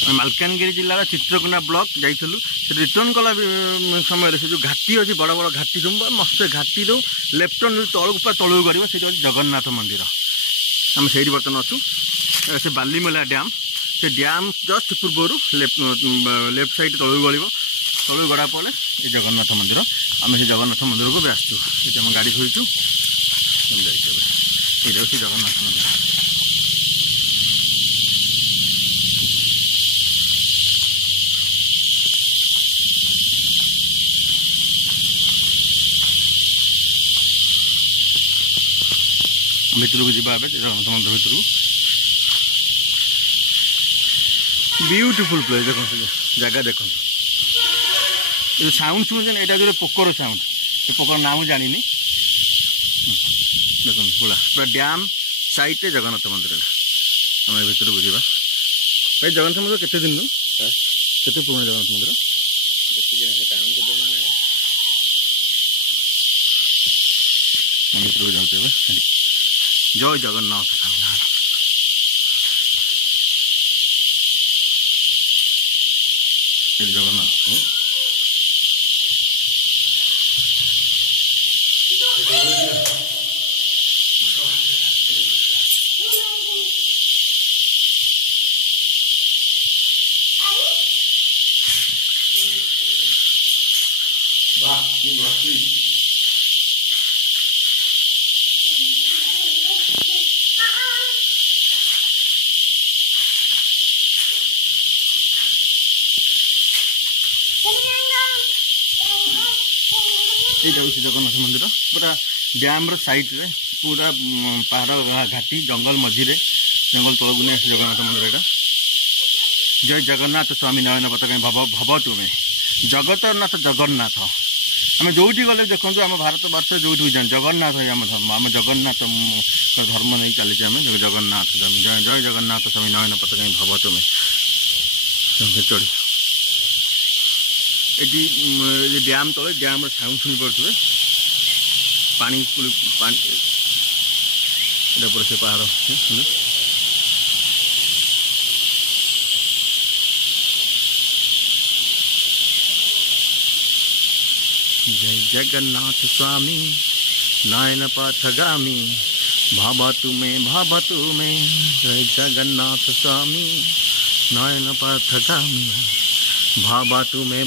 Malkangiri जिलार चित्रकोना block जाइलु से return कला समय से जो घाटी अच्छी बड़ बड़ घाटी जो मस्त घाटी रू लेफ्ट टर्न तलू पूरा तलू कर जगन्नाथ मंदिर आम से बर्तमान अच्छु से बालीमेला डैम से डैम जस्ट पूर्वर लेफ्ट साइड तलू गल तलू गड़ा पड़े ये जगन्नाथ मंदिर आम से जगन्नाथ मंदिर को भी आसचु ये आम गाड़ी थोचु ये जगन्नाथ मंदिर भितर को जावा जगन्नाथ मंदिर भितर को ब्यूटीफुल प्लेस देख जगह देख ये साउंड शुणुन यहाँ जो पोकर साउंड ये पोकर नाम जानी देख पूरा पूरा डैम साइड जगन्नाथ मंदिर आम भितर को जावा भाई जगन्नाथ मंदिर केते दिन केते पुराना जगन्नाथ मंदिर भितर को जाऊँ जय जगन्नाथ जगन्नाथ ये जगन्नाथ मंदिर पूरा डैम साइड रे पूरा पहाड़ घाटी जंगल मझीरे जंगल तलू नहीं आस जगन्नाथ मंदिर यहाँ जय जगन्नाथ स्वामी नयन पताका भव तुम्हें जगतनाथ जगन्नाथ आम जो गले देखो आम भारत वर्ष जो जान जगन्नाथ है आम धर्म आम जगन्नाथ धर्म नहीं चली जगन्नाथ जय जय जगन्नाथ स्वामी नयन पताका भव तुम्हें चढ़ी ये डैम तले डैम साउंड शुणी पारे पानी पानी से पहाड़ जय जगन्नाथ स्वामी नयन पथगामी भवतु में जय जगन्नाथ स्वामी नयन पथगामी भवतु में